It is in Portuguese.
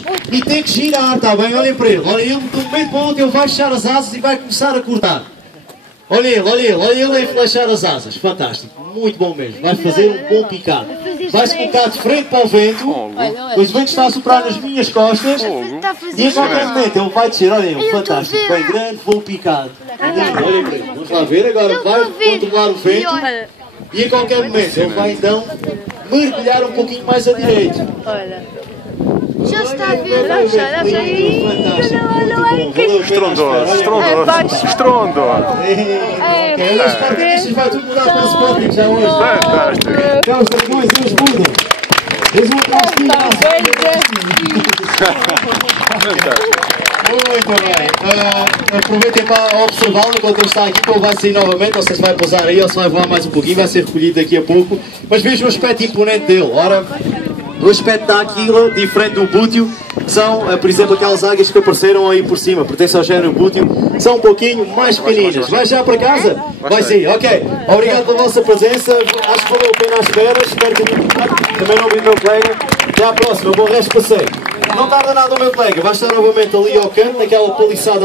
metros e tem que girar, está bem? Olhem para ele. Olha ele, de um momento para o outro ele vai fechar as asas e vai começar a cortar. Olha ele a flechar as asas. Fantástico, muito bom mesmo. Vai fazer um bom picado. Vai-se colocar de frente para o vento, pois o vento está a soprar nas minhas costas e a qualquer momento ele vai descer. Olhem, fantástico, bem grande, bom picado. Olhem para ele. Vamos lá ver, agora vai controlar o vento e a qualquer momento ele vai então mergulhar um pouquinho mais à direita. Já está a ver, já aí. Estrondo. Os patricistas vai tudo mudar para o Sporting já hoje. Fantástico. Então os dragões, eles mudam. Eles vão para os Muito bem. Aproveitem para observá-lo enquanto ele está aqui, como vai sair novamente. Não sei se vai pousar aí ou se vai voar mais um pouquinho. Vai ser recolhido daqui a pouco. Mas veja o aspecto imponente dele. Ora, o aspecto da aquila, diferente do búteo, são, por exemplo, aquelas águias que apareceram aí por cima, pertencem ao género búteo, são um pouquinho mais pequeninas. Vai já para casa? Vai sim, ok. Obrigado pela vossa presença, acho que valeu a pena à espera, espero que também não ouvi o meu colega. Até à próxima, bom resto de passeio. Não tarda nada o meu colega, vai estar novamente ali ao canto, naquela paliçada.